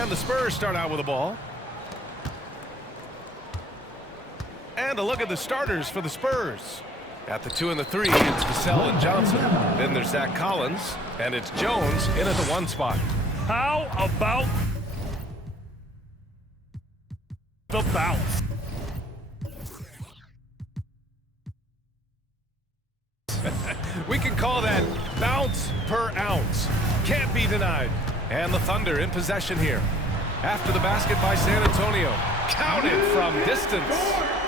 And the Spurs start out with the ball. And a look at the starters for the Spurs. At the 2 and the 3, it's Vassell and Johnson. Then there's Zach Collins, and it's Jones in at the 1 spot. How about the bounce? We can call that bounce per ounce. Can't be denied. And the Thunder in possession here. After the basket by San Antonio. Counted from distance.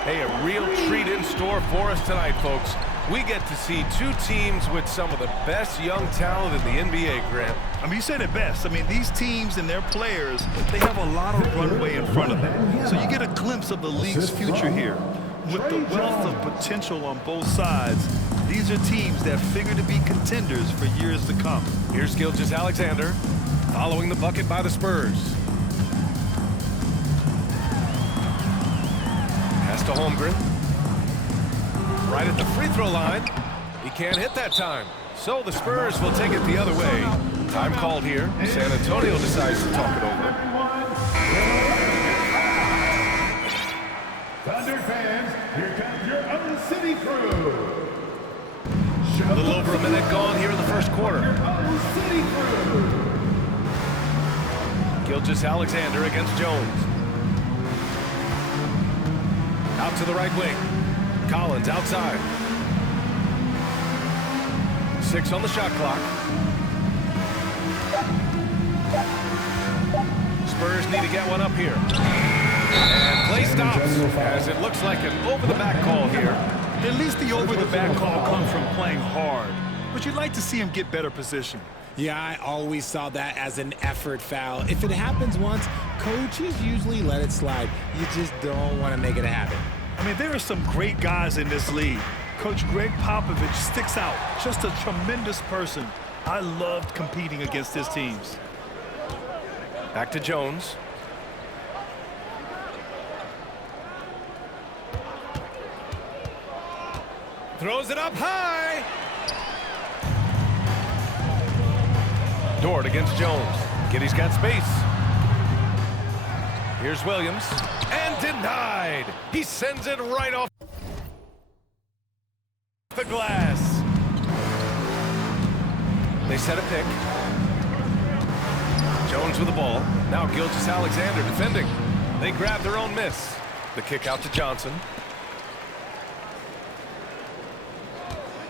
Hey, a real treat in store for us tonight, folks. We get to see 2 teams with some of the best young talent in the NBA, Grant. I mean, you said it best. I mean, these teams and their players, they have a lot of runway in front of them. So you get a glimpse of the league's future here. With the wealth of potential on both sides, these are teams that figure to be contenders for years to come. Here's Gilgeous-Alexander following the bucket by the Spurs. Pass to Holmgren. Right at the free throw line. He can't hit that time. So the Spurs will take it the other way. Time called here. San Antonio decides to talk it over. Thunder fans, here comes your own city crew. A little over a minute gone here in the first quarter. Gilgeous-Alexander against Jones. Out to the right wing. Collins outside. 6 on the shot clock. Spurs need to get one up here. And play stops as it looks like an over-the-back call here. At least the over-the-back call comes from playing hard. But you'd like to see him get better position. Yeah, I always saw that as an effort foul. If it happens once, coaches usually let it slide. You just don't want to make it a habit. I mean, there are some great guys in this league. Coach Greg Popovich sticks out. Just a tremendous person. I loved competing against his teams. Back to Jones. Throws it up high. Dort against Jones. Giddy's got space. Here's Williams. And denied. He sends it right off the glass. They set a pick. Jones with the ball. Now Gilgeous-Alexander defending. They grab their own miss. The kick out to Johnson.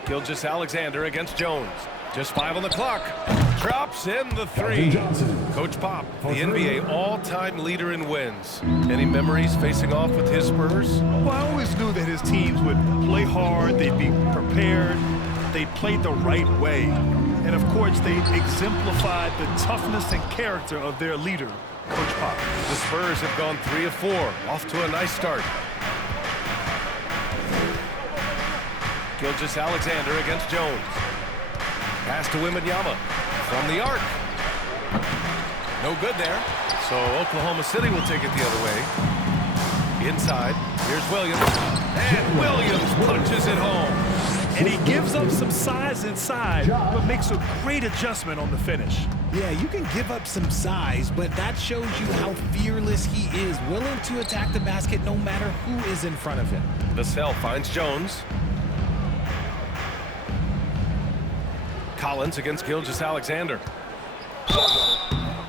Gilgeous-Alexander against Jones. Just 5 on the clock. Drops in the 3. Coach Pop, the NBA all-time leader in wins. Any memories facing off with his Spurs? Well, I always knew that his teams would play hard, they'd be prepared, they played the right way. And of course, they exemplified the toughness and character of their leader, Coach Pop. The Spurs have gone 3 of 4, off to a nice start. Gilgeous-Alexander against Jones. Pass to Wembanyama from the arc. No good there. So Oklahoma City will take it the other way. Inside, here's Williams. And Williams punches it home. And he gives up some size inside, but makes a great adjustment on the finish. Yeah, you can give up some size, but that shows you how fearless he is, willing to attack the basket no matter who is in front of him. Vassell finds Jones. Collins against Gilgeous-Alexander.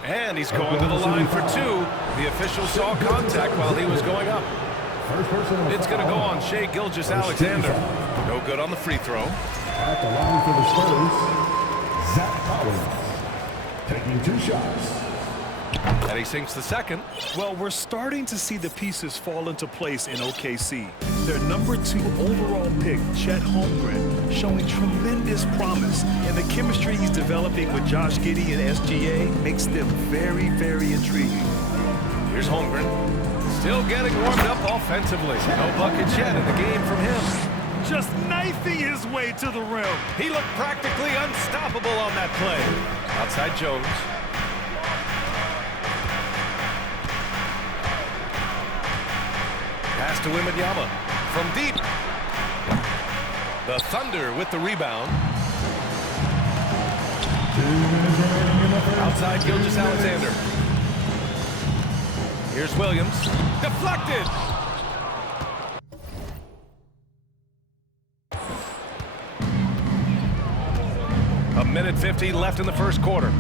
And he's going to the line for 2. The official saw contact while he was going up. It's going to go on Shai Gilgeous-Alexander. No good on the free throw. At the line for the Spurs, Zach Collins, taking 2 shots. And he sinks the second. Well, we're starting to see the pieces fall into place in OKC. Their number 2 overall pick, Chet Holmgren, showing tremendous promise. And the chemistry he's developing with Josh Giddey and SGA makes them very, very intriguing. Here's Holmgren. Still getting warmed up offensively. No buckets yet in the game from him. Just knifing his way to the rim. He looked practically unstoppable on that play. Outside Jones. Pass to Wembanyama from deep. The Thunder with the rebound. Outside Gilgeous-Alexander. Here's Williams. Deflected. A minute 50 left in the first quarter.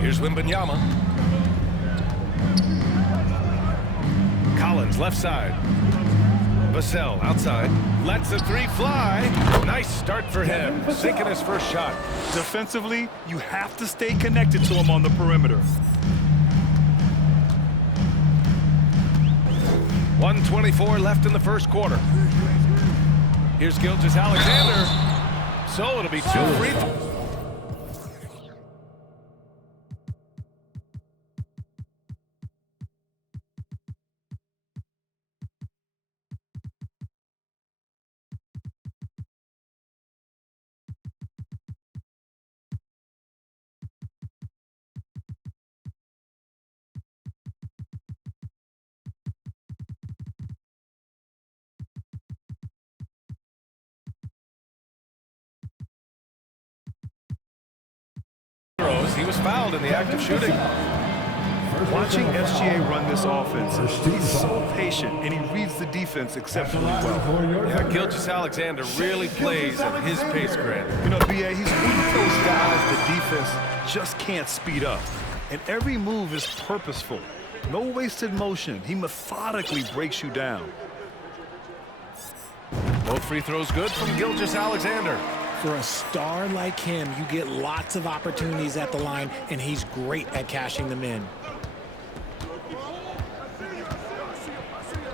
Here's Wembanyama. Collins left side. Vassell outside. Lets the three fly. Nice start for him. Sinking his first shot. Defensively, you have to stay connected to him on the perimeter. 1:24 left in the first quarter. Here's Gilgeous-Alexander. So it'll be 2 free throws. He was fouled in the act of shooting. Watching SGA run this offense, he's so patient and he reads the defense exceptionally well. Yeah, Gilgeous-Alexander really plays at his pace, Grant. You know, BA, he's one of those guys the defense just can't speed up. And every move is purposeful. No wasted motion. He methodically breaks you down. Both free throws good from Gilgeous-Alexander. For a star like him, you get lots of opportunities at the line, and he's great at cashing them in.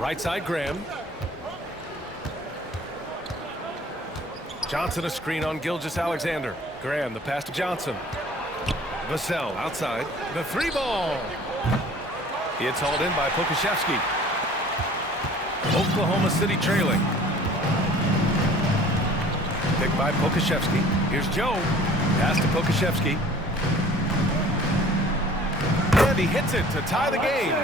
Right side, Graham. Johnson a screen on Gilgeous-Alexander. Graham, the pass to Johnson. Vassell outside. The three ball. It's hauled in by Pokashevsky. Oklahoma City trailing. Picked by Pokashevsky. Here's Joe. Pass to Pokashevsky. And he hits it to tie the game.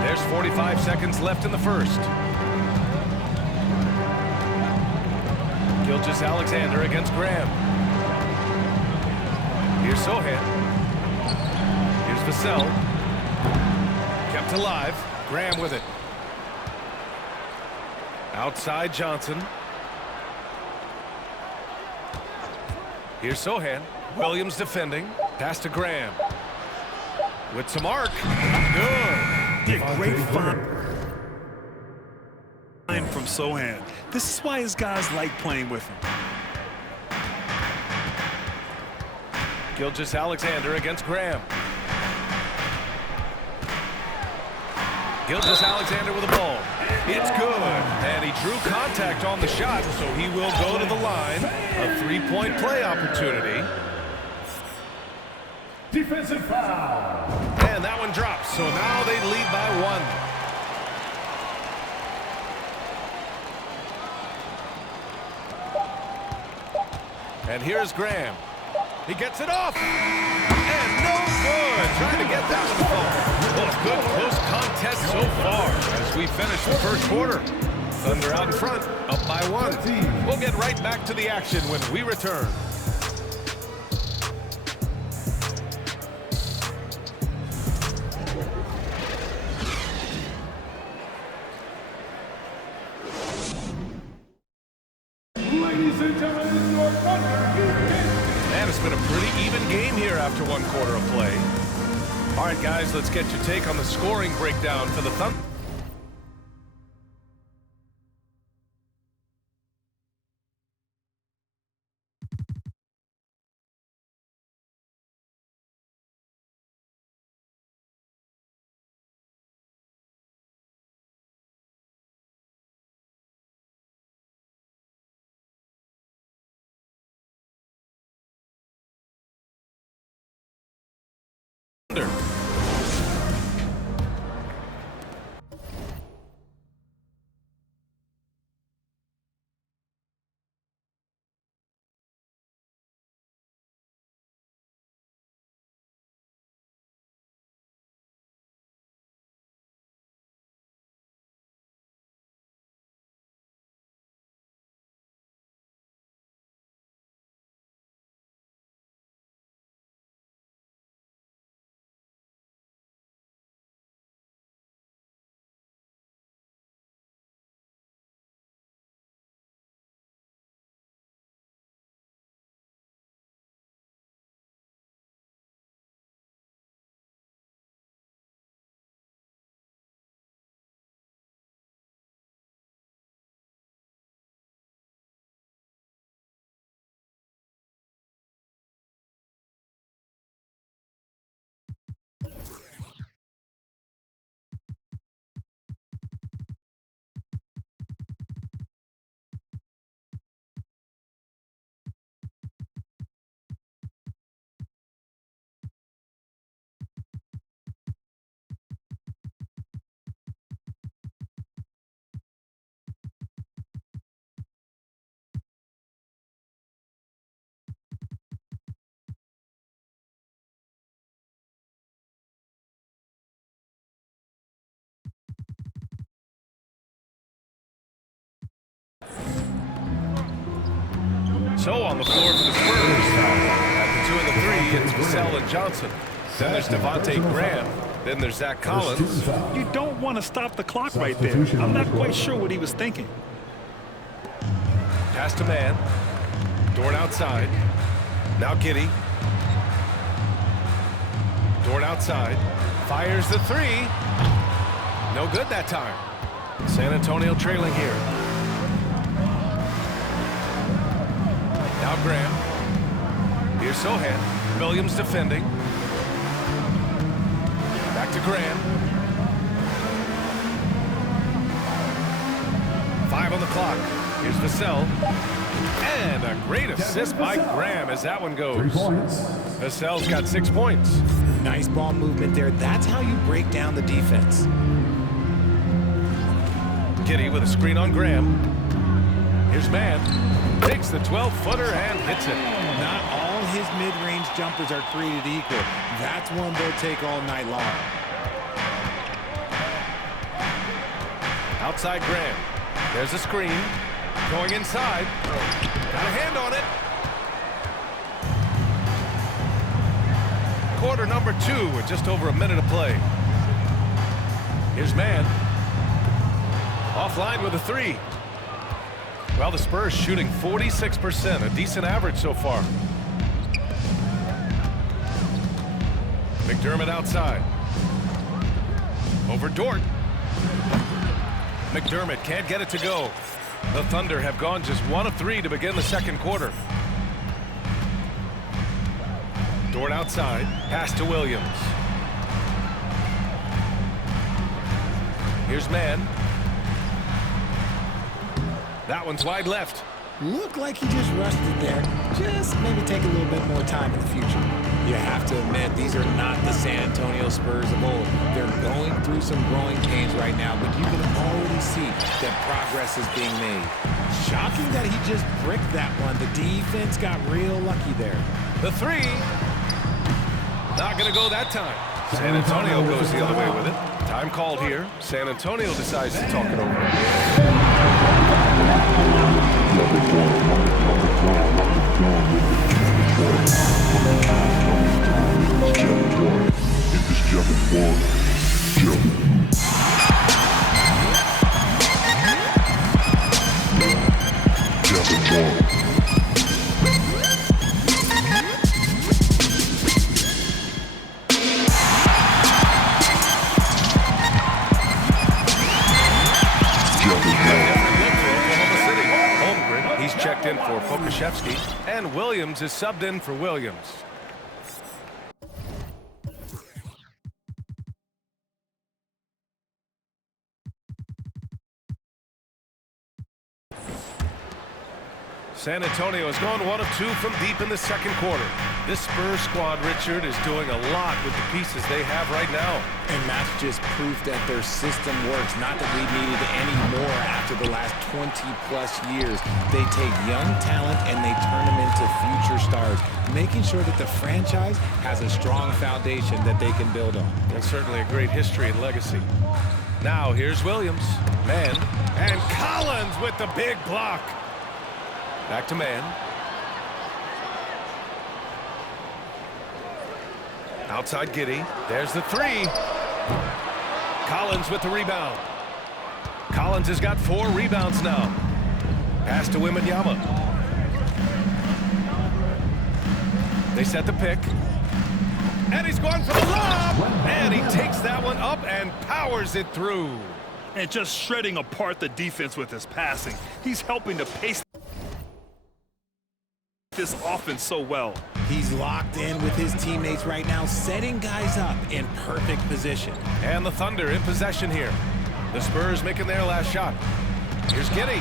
There's 45 seconds left in the first. Gilgeous-Alexander against Graham. Here's Sohan. Here's Vassell. Kept alive. Graham with it. Outside Johnson. Here's Sohan. Williams defending. Pass to Graham. With some arc. Good. Yeah, great find from Sohan. This is why his guys like playing with him. Gilgeous-Alexander against Graham. Gilgeous-Alexander with the ball. It's good. And he drew contact on the shot, so he will go to the line. A three-point play opportunity. Defensive foul. And that one drops, so now they lead by 1. And here's Graham. He gets it off. And no good. Trying to get that one to fall. Well, a good close contest so far as we finish the first quarter. Thunder out in front, up by 1. We'll get right back to the action when we return. Ladies and gentlemen, your Thunder. And it's been a pretty even game here after 1 quarter of play. All right, guys, let's get your take on the scoring breakdown for the Thunder. So on the floor for the Spurs. At the 2 and the 3, it's Vassell and Johnson. Then there's Devontae Graham. Then there's Zach Collins. You don't want to stop the clock right there. I'm not quite sure what he was thinking. Pass to man. Dort outside. Now Giddey. Dort outside. Fires the 3. No good that time. San Antonio trailing here. Now Graham. Here's Sohan. Williams defending. Back to Graham. 5 on the clock. Here's Vassell. And a great assist by Graham as that one goes. 3 points. Vassell's got 6 points. Nice ball movement there. That's how you break down the defense. Giddey with a screen on Graham. Here's Man. Takes the 12-footer and hits it. Not all his mid-range jumpers are created equal. That's one they'll take all night long. Outside Graham. There's a screen. Going inside. Got a hand on it. Quarter number 2 with just over a minute to play. Here's Man. Offline with a 3. Well, the Spurs shooting 46%, a decent average so far. McDermott outside. Over Dort. McDermott can't get it to go. The Thunder have gone just 1 of 3 to begin the second quarter. Dort outside. Pass to Williams. Here's Man. That one's wide left. Looked like he just rushed it there. Just maybe take a little bit more time in the future. You have to admit, these are not the San Antonio Spurs of old. They're going through some growing pains right now, but you can already see that progress is being made. Shocking that he just bricked that one. The defense got real lucky there. The 3. Not going to go that time. San Antonio goes the other way with it. Time called here. San Antonio decides to talk it over. Checked in for Pokusevski, and Williams is subbed in for Williams. San Antonio has gone 1 of 2 from deep in the second quarter. This Spurs squad, Richard, is doing a lot with the pieces they have right now. And that's just proof that their system works. Not that we needed any more after the last 20-plus years. They take young talent and they turn them into future stars, making sure that the franchise has a strong foundation that they can build on. And certainly a great history and legacy. Now here's Williams. Man. And Collins with the big block. Back to Man. Outside Giddey. There's the 3. Collins with the rebound. Collins has got 4 rebounds now. Pass to Wembanyama. They set the pick. And he's going for the lob. And he takes that one up and powers it through. And just shredding apart the defense with his passing. He's helping to pace this offense so well. He's locked in with his teammates right now, setting guys up in perfect position. And the Thunder in possession here. The Spurs making their last shot. Here's Giddey.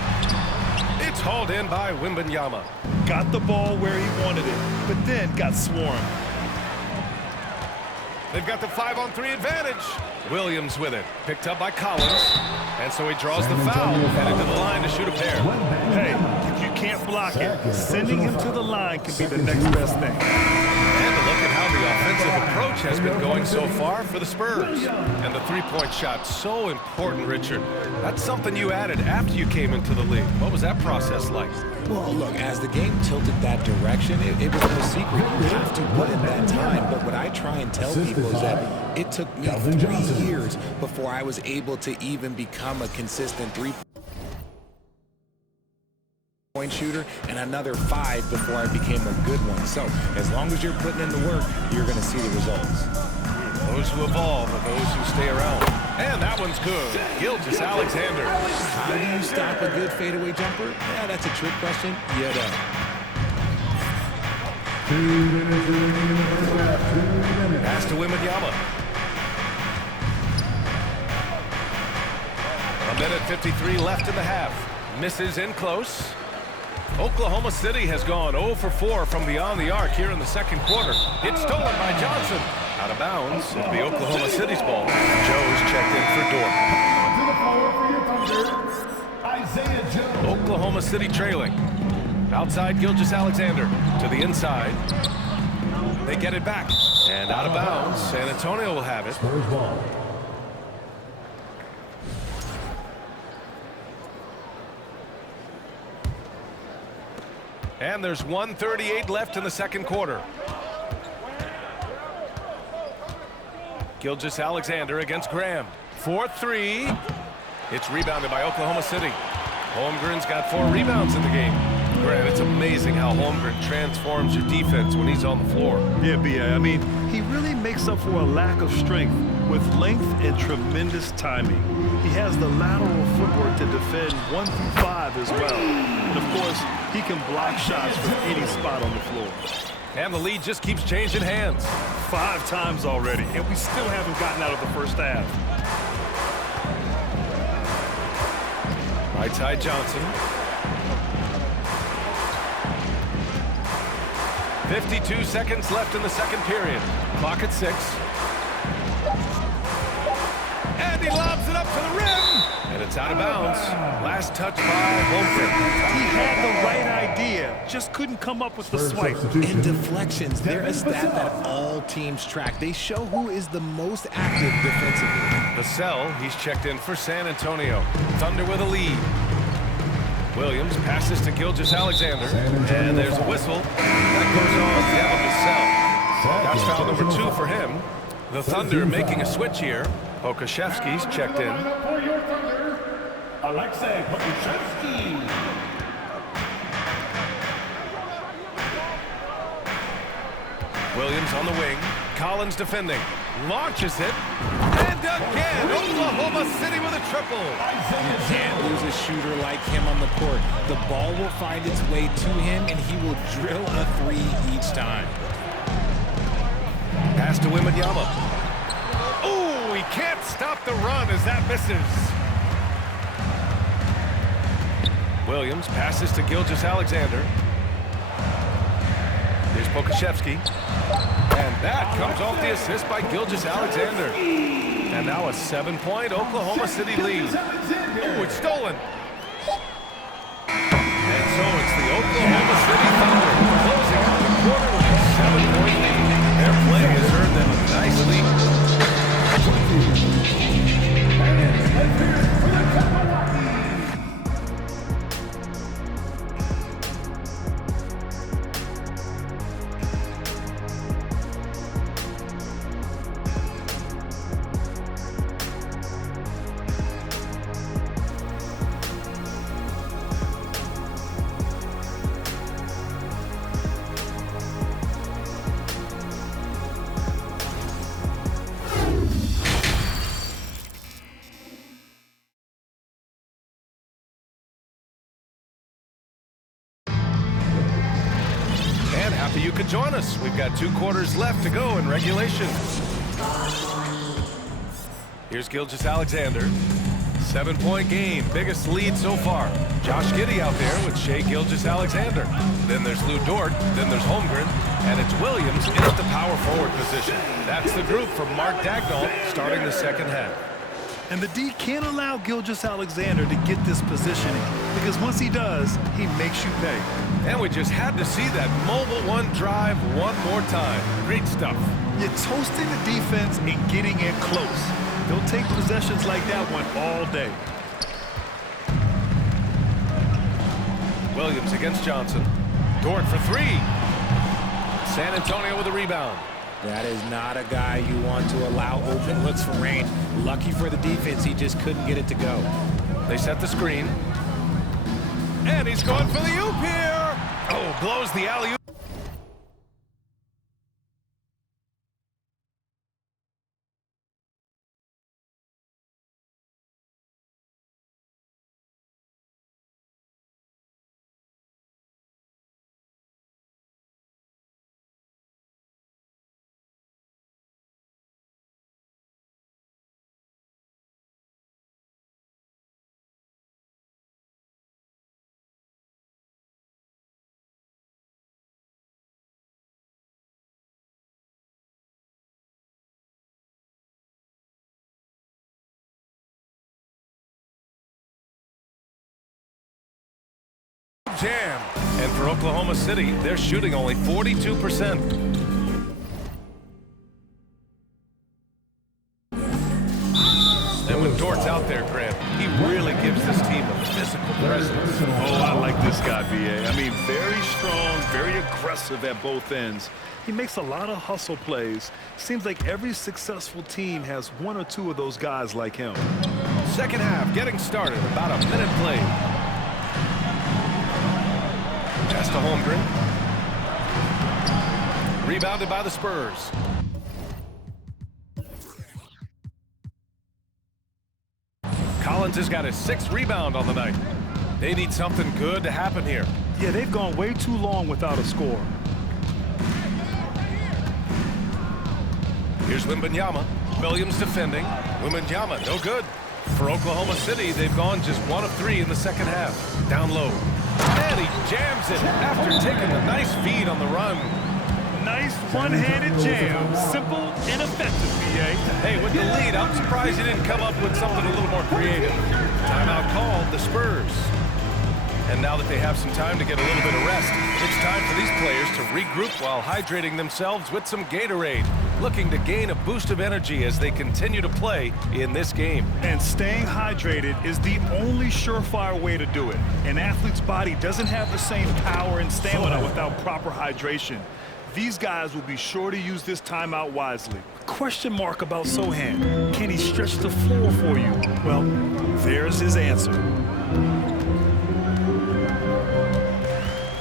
It's hauled in by Wembanyama. Got the ball where he wanted it, but then got swarmed. They've got the 5-on-3 advantage. Williams with it. Picked up by Collins. And so he draws the foul. Headed to the line to shoot a pair. Hey, if you can't block it, sending him to the line can be the next best thing. And a look at how the offensive approach has been going so far for the Spurs. And the three-point shot, so important, Richard. That's something you added after you came into the league. What was that process like? Well, look, as the game tilted that direction, it was no secret. You have to put in that time. But what I try and tell people is that it took me 3 years before I was able to even become a consistent three-point shooter, and another 5 before I became a good one. So as long as you're putting in the work, you're going to see the results. Those who evolve are those who stay around. And that one's good. Gilgeous Alexander. How do you stop a good fadeaway jumper? Yeah, that's a trick question. You don't. 2 minutes remaining in the first half. 2 minutes. Pass to Wembanyama. 1:53 left in the half. Misses in close. Oklahoma City has gone 0 for 4 from beyond the arc here in the second quarter. It's stolen by Johnson. Out of bounds. It'll be Oklahoma City's ball. Joe's checked in for Dort. To the forward for your Thunder, Isaiah Joe. Oklahoma City trailing. Outside Gilgeous Alexander to the inside. They get it back. And out of bounds. San Antonio will have it. Spurs ball. And there's 1:38 left in the second quarter. Gilgeous Alexander against Graham. 4-3. It's rebounded by Oklahoma City. Holmgren's got 4 rebounds in the game. Graham, it's amazing how Holmgren transforms your defense when he's on the floor. Yeah, B.A. I mean, he really makes up for a lack of strength with length and tremendous timing. He has the lateral footwork to defend 1 through 5 as well. And, of course, he can block shots from any spot on the floor. And the lead just keeps changing hands. 5 times already, and we still haven't gotten out of the first half. Right side Johnson. 52 seconds left in the second period. Clock at 6. And he lobs it up to the rim. And it's out of bounds. Last touch by Holmgren. He had the right idea, just couldn't come up with the swipe. And deflections, they're a stat that all teams track. They show who is the most active defensively. Vassell, he's checked in for San Antonio. Thunder with a lead. Williams passes to Gilgeous Alexander. And there's a whistle. That goes on Devin Vassell. That's foul number 2 for him. The Thunder making a switch here. Pokashevsky's checked in. For your Thunder, Alexei Pokashevsky. Williams on the wing. Collins defending. Launches it. And again, Oklahoma City with a triple. You can't lose a shooter like him on the court. The ball will find its way to him, and he will drill a 3 each time. Pass to Wembanyama. Oh, he can't stop the run as that misses. Williams passes to Gilgeous Alexander. Here's Pokashevsky. And that comes off the assist by Gilgeous Alexander. And now a 7-point Oklahoma City lead. Oh, it's stolen. And so it's the Oklahoma City Thunder closing out the quarter with a 7-point lead. Their play has earned them a nice lead. Happy you could join us. We've got 2 quarters left to go in regulation. Here's Gilgeous Alexander. 7-point gain, biggest lead so far. Josh Giddey out there with Shai Gilgeous-Alexander. Then there's Lou Dort, then there's Holmgren, and it's Williams into the power forward position. That's the group from Mark Daigneault starting the second half. And the D can't allow Gilgeous-Alexander to get this positioning, because once he does, he makes you pay. And we just had to see that mobile one drive one more time. Great stuff. You're toasting the defense and getting in close. They'll take possessions like that one all day. Williams against Johnson. Dort for three. San Antonio with a rebound. That is not a guy you want to allow open looks from range. Lucky for the defense, he just couldn't get it to go. They set the screen. And he's going for the oop here. Oh, blows the alley-oop. Jam. And for Oklahoma City, they're shooting only 42%. And when Dort's out there, Grant, he really gives this team a physical presence. Oh, I like this guy, B.A. I mean, very strong, very aggressive at both ends. He makes a lot of hustle plays. Seems like every successful team has one or two of those guys like him. Second half getting started, about a minute played. Pass to Holmgren. Rebounded by the Spurs. Collins has got his 6th rebound on the night. They need something good to happen here. Yeah, they've gone way too long without a score. Here's Wembanyama. Williams defending. Wembanyama, no good. For Oklahoma City, they've gone just 1 of 3 in the second half. Down low. And he jams it after taking a nice feed on the run. Nice one-handed jam. Simple and effective, B.A. Hey, with the lead, I'm surprised he didn't come up with something a little more creative. Timeout called, the Spurs. And now that they have some time to get a little bit of rest, it's time for these players to regroup while hydrating themselves with some Gatorade, looking to gain a boost of energy as they continue to play in this game. And staying hydrated is the only surefire way to do it. An athlete's body doesn't have the same power and stamina without proper hydration. These guys will be sure to use this timeout wisely. Question mark about Sohan. Can he stretch the floor for you? Well, there's his answer.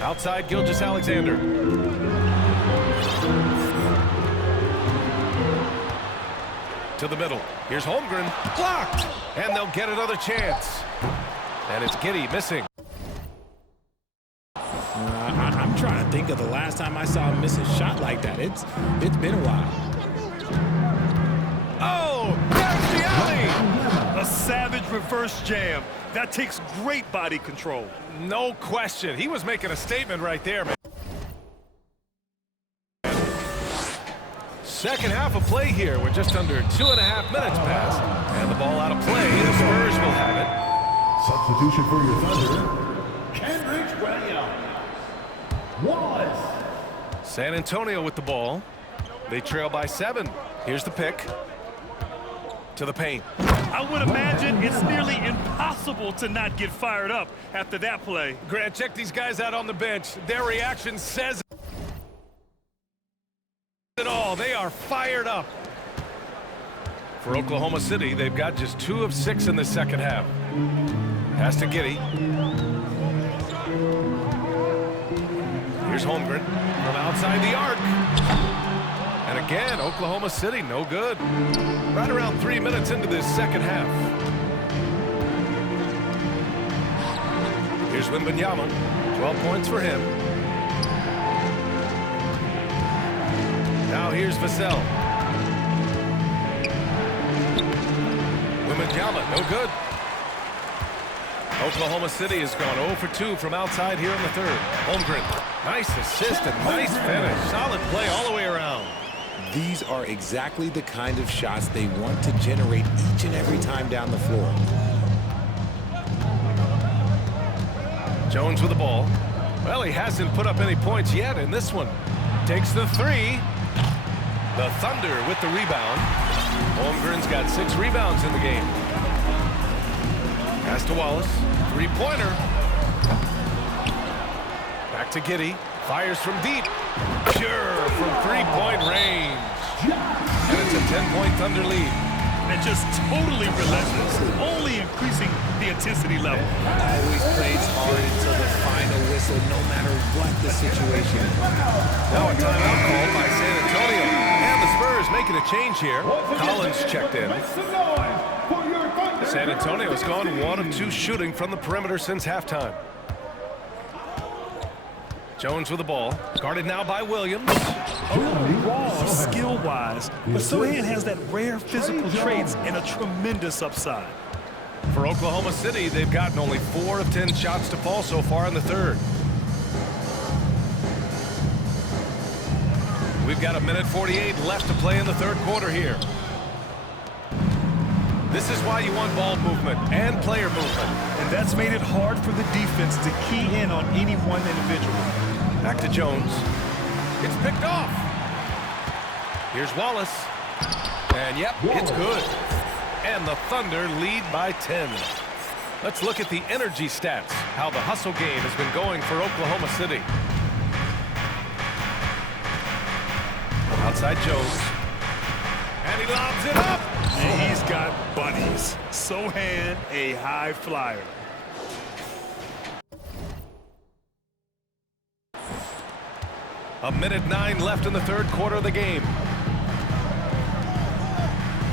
Outside, Gilgeous-Alexander. To the middle. Here's Holmgren. Blocked! And they'll get another chance. And it's Giddey missing. I'm trying to think of the last time I saw him miss a shot like that. It's been a while. Oh, there's the alley! A savage reverse jam. That takes great body control. No question. He was making a statement right there, man. Second half of play here with just under 2.5 minutes passed. And the ball out of play. The Spurs will have it. Substitution for your Thunder, Kendrick Williams. Was. San Antonio with the ball. They trail by 7. Here's the pick. To the paint. I would imagine it's nearly impossible to not get fired up after that play. Grant, check these guys out on the bench. Their reaction says it all. They are fired up. For Oklahoma City, they've got just 2 of 6 in the second half. Pass to Giddey. Here's Holmgren from outside the arc. And again, Oklahoma City, no good. Right around 3 minutes into this second half. Here's Wembanyama. 12 points for him. Now here's Vassell. Wembanyama, no good. Oklahoma City has gone 0 for 2 from outside here in the third. Holmgren, nice assist and nice finish. Solid play all the way around. These are exactly the kind of shots they want to generate each and every time down the floor. Jones with the ball. Well, he hasn't put up any points yet in this one. Takes the three. The Thunder with the rebound. Holmgren's got 6 rebounds in the game. Pass to Wallace. Three-pointer. Back to Giddey. Fires from deep. Sure, from three-point range. And it's a 10-point Thunder lead. And just totally relentless, only increasing the intensity level. Always plays hard until the final whistle, no matter what the situation. Now a timeout called by San Antonio. And the Spurs making a change here. Collins checked in. San Antonio's gone 1 of 2 shooting from the perimeter since halftime. Jones with the ball. Guarded now by Williams. Raw skill-wise, but Sohan has that rare physical traits and a tremendous upside. For Oklahoma City, they've gotten only 4 of 10 shots to fall so far in the third. We've got 1:48 left to play in the third quarter here. This is why you want ball movement and player movement. And that's made it hard for the defense to key in on any one individual. Back to Jones. It's picked off. Here's Wallace. And yep, it's good. And the Thunder lead by 10. Let's look at the energy stats, how the hustle game has been going for Oklahoma City. Outside Jones. And he lobs it up. And he's got buddies. Sohan, a high flyer. A 1:09 left in the third quarter of the game.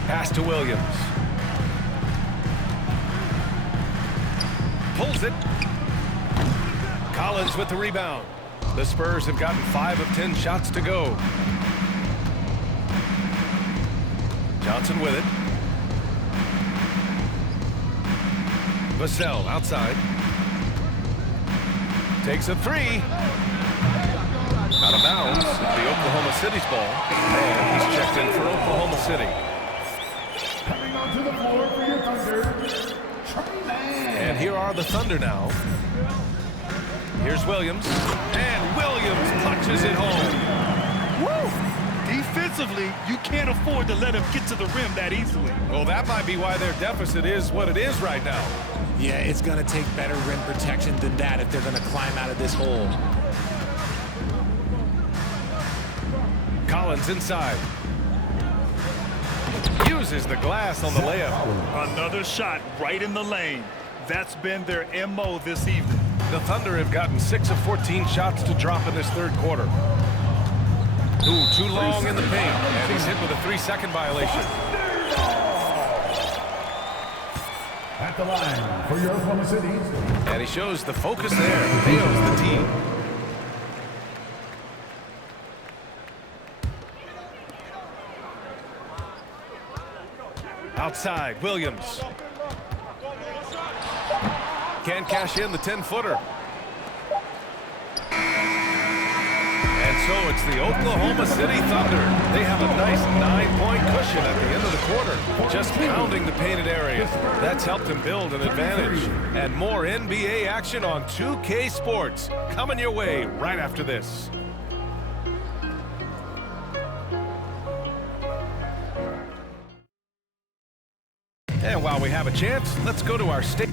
Pass to Williams. Pulls it. Collins with the rebound. The Spurs have gotten 5 of 10 shots to go. Johnson with it. Vassell outside. Takes a three. Out of bounds. The Oklahoma City's ball. And he's checked in for Oklahoma City. Coming onto the floor for your Thunder, And here are the Thunder now. Here's Williams. And Williams punches it home. Woo! Defensively, you can't afford to let him get to the rim that easily. Well, that might be why their deficit is what it is right now. Yeah, it's going to take better rim protection than that if they're going to climb out of this hole. Collins inside. Uses the glass on the layup. Another shot right in the lane. That's been their MO this evening. The Thunder have gotten 6 of 14 shots to drop in this third quarter. Ooh, too long in the paint. And he's hit with a 3-second violation. at the line for your Oklahoma City. And he shows the focus there. Nails the team. Outside, Williams. Can't cash in the 10-footer. And so it's the Oklahoma City Thunder. They have a nice 9-point cushion at the end of the quarter, just pounding the painted area. That's helped them build an advantage. And more NBA action on 2K Sports coming your way right after this. And while we have a chance, let's go to our state.